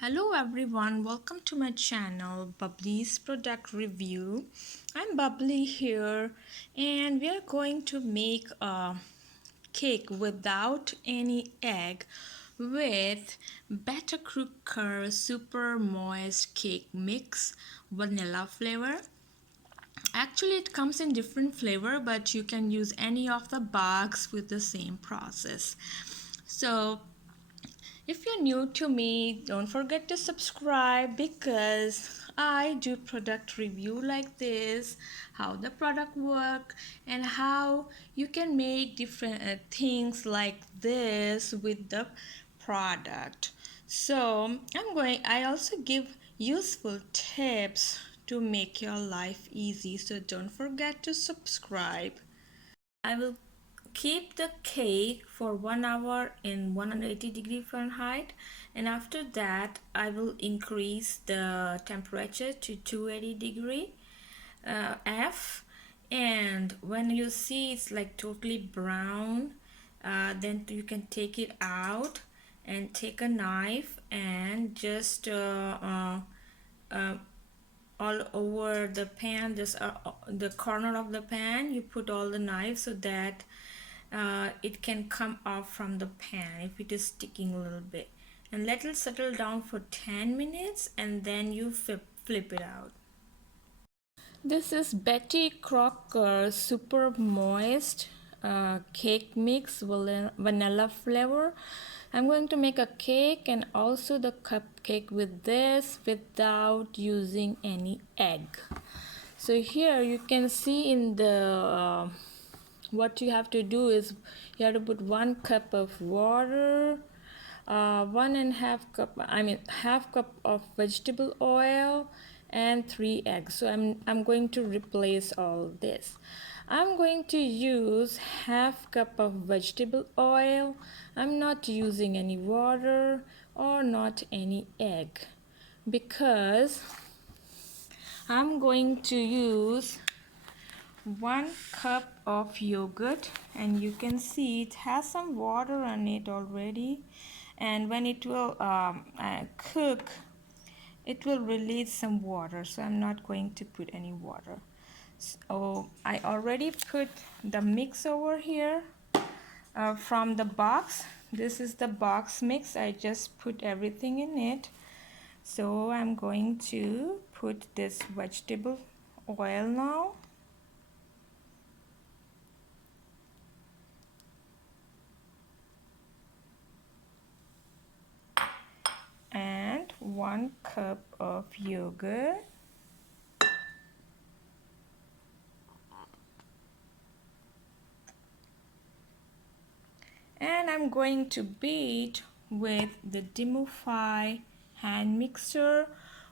Hello everyone, welcome to my channel Bubbly's product review. I'm Bubbly here and we are going to make a cake without any egg with Better Crocker super moist cake mix vanilla flavor. Actually it comes in different flavor, but you can use any of the box with the same process. So if you're new to me, don't forget to subscribe because I do product review like this, how the product work and how you can make different things like this with the product. So I also give useful tips to make your life easy. So don't forget to subscribe. I will keep the cake for 1 hour in 180 Fahrenheit, and after that I will increase the temperature to 280 F. And when you see it's like totally brown, then you can take it out and take a knife and just uh, all over the pan, just the corner of the pan you put all the knives so that it can come off from the pan if it is sticking a little bit, and let it settle down for 10 minutes and then you flip it out. This is Betty Crocker super moist cake mix vanilla flavor. I'm going to make a cake and also the cupcake with this without using any egg. So here you can see in the what you have to do is you have to put 1 cup of water, 1.5 cup, half cup of vegetable oil and 3 eggs. So I'm going to replace all this. I'm going to use half cup of vegetable oil. I'm not using any water or not any egg because I'm going to use 1 cup of yogurt, and you can see it has some water on it already, and when it will cook it will release some water, so I'm not going to put any water. So I already put the mix over here from the box. This is the box mix. I just put everything in it. So I'm going to put this vegetable oil now. And 1 cup of yogurt. And I'm going to beat with the Demify hand mixer,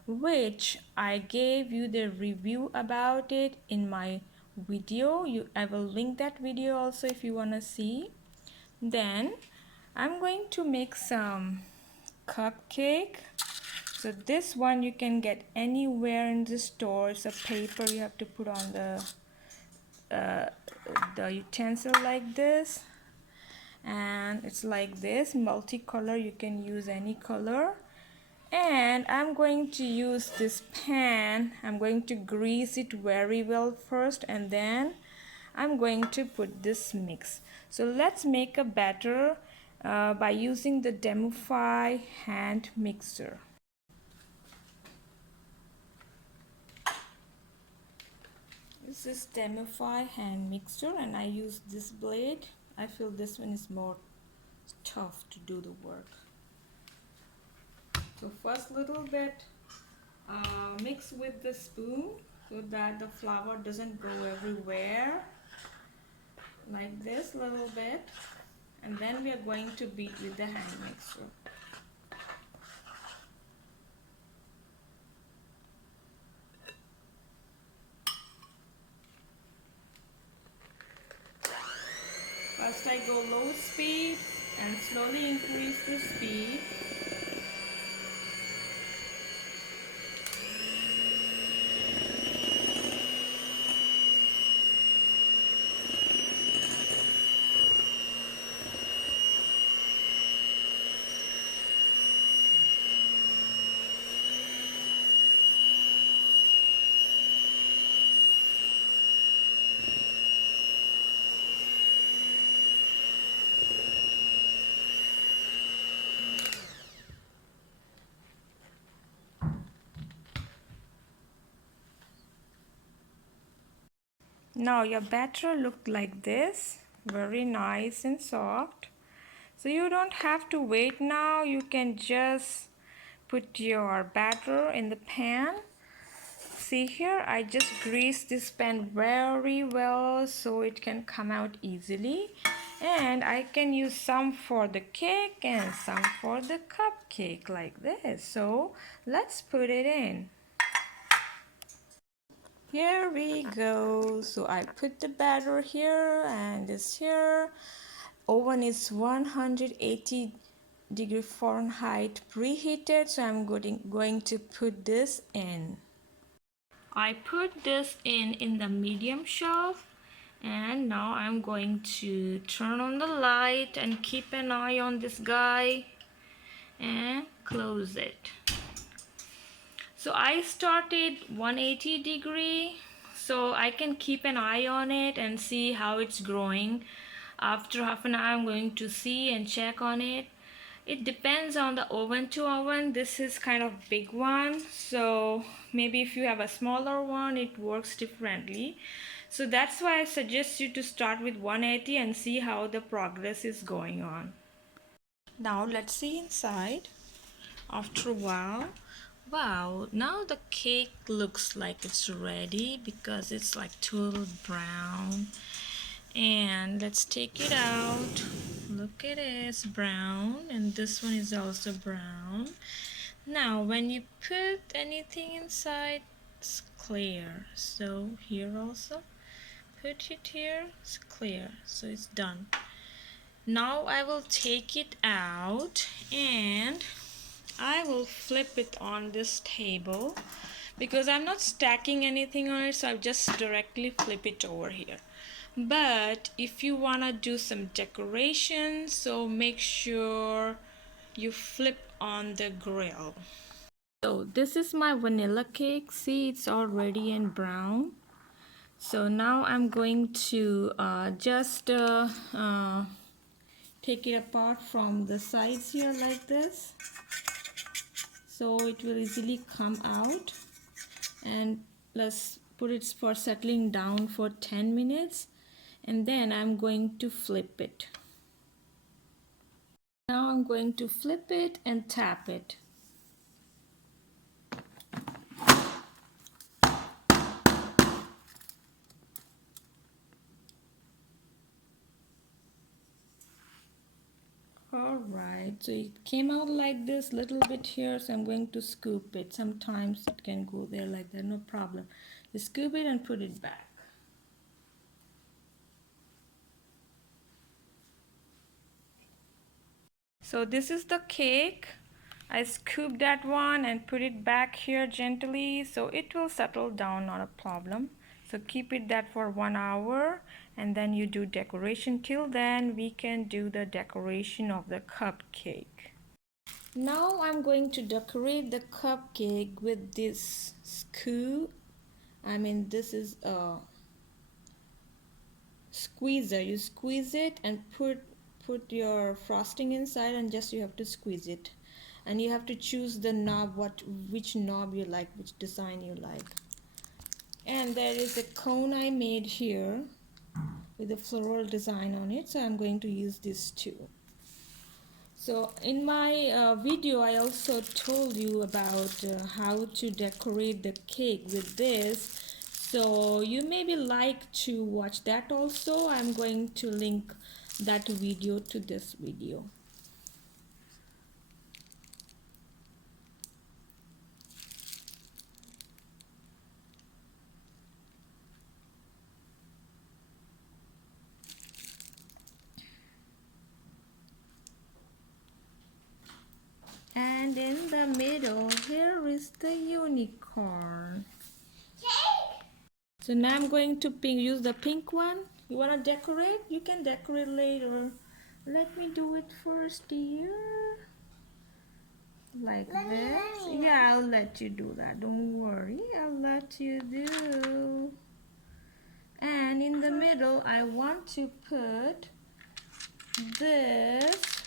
which I gave you the review about it in my video. I will link that video also if you want to see. Then I'm going to make some cupcake. So this one you can get anywhere in the store. It's a paper you have to put on the utensil like this, and it's like this multicolor. You can use any color. And I'm going to use this pan. I'm going to grease it very well first, and then I'm going to put this mix. So let's make a batter by using the Demify hand mixer. This is Demify hand mixer, and I use this blade. I feel this one is more tough to do the work. So first little bit mix with the spoon so that the flour doesn't go everywhere, like this little bit, and then we are going to beat with the hand mixer. First I go low speed and slowly increase the speed. Now your batter looked like this, very nice and soft. So you don't have to wait now, you can just put your batter in the pan. See here, I just greased this pan very well so it can come out easily. And I can use some for the cake and some for the cupcake like this. So let's put it in. Here we go. So I put the batter here and this here. Oven is 180 degrees Fahrenheit preheated. So I'm going to put this in. I put this in the medium shelf, and now I'm going to turn on the light and keep an eye on this guy and close it. So I started 180 degree, so I can keep an eye on it and see how it's growing. After half an hour I'm going to see and check on it. It depends on the oven to oven. This is kind of big one, so maybe if you have a smaller one it works differently. So that's why I suggest you to start with 180 and see how the progress is going on. Now let's see inside. After a while, wow, now the cake looks like it's ready because it's like total brown. And let's take it out. Look at it, it's brown, and this one is also brown. Now when you put anything inside, it's clear. So here also, put it here, it's clear. So it's done. Now I will take it out and I will flip it on this table because I'm not stacking anything on it, so I'll just directly flip it over here. But if you want to do some decoration, so make sure you flip on the grill. So this is my vanilla cake. See, it's already in brown. So now I'm going to just take it apart from the sides here like this, so it will easily come out. And let's put it for settling down for 10 minutes, and then I'm going to flip it. Now I'm going to flip it and tap it. Alright, so it came out like this, little bit here, so I'm going to scoop it. Sometimes it can go there like that, no problem. Just scoop it and put it back. So this is the cake. I scooped that one and put it back here gently, so it will settle down, not a problem. So keep it that for 1 hour, and then you do decoration. Till then we can do the decoration of the cupcake. Now I'm going to decorate the cupcake with this scoop. This is a squeezer. You squeeze it and put your frosting inside, and just you have to squeeze it. And you have to choose the knob, which knob you like, which design you like. And there is a cone I made here with a floral design on it, so I'm going to use this too. So in my video I also told you about how to decorate the cake with this, so you maybe like to watch that also. I'm going to link that video to this video. And in the middle, here is the unicorn. So now I'm going to use the pink one. You want to decorate? You can decorate later. Let me do it first, dear. Like this. Yeah, I'll let you do that. Don't worry. I'll let you do. And in the middle, I want to put this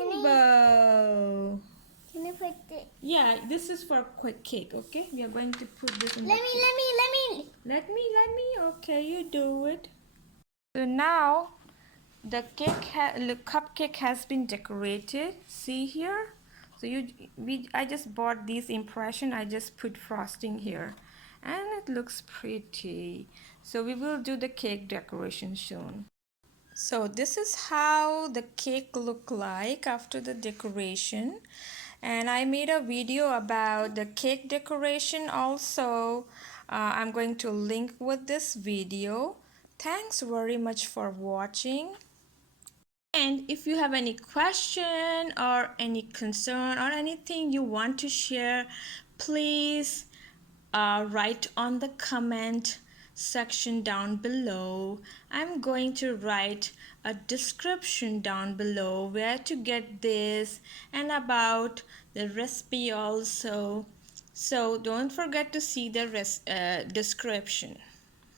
rainbow. Can you put it? Yeah, this is for a quick cake, okay? We are going to put this in Let the me, cake. let me, let me. Let me. Okay, you do it. So now the the cupcake has been decorated. See here? So I just bought these impression. I just put frosting here, and it looks pretty. So we will do the cake decoration soon. So this is how the cake look like after the decoration, and I made a video about the cake decoration also. I'm going to link with this video. Thanks very much for watching. And if you have any question or any concern or anything you want to share, please write on the comment section down below. I'm going to write a description down below where to get this and about the recipe also. So don't forget to see the description.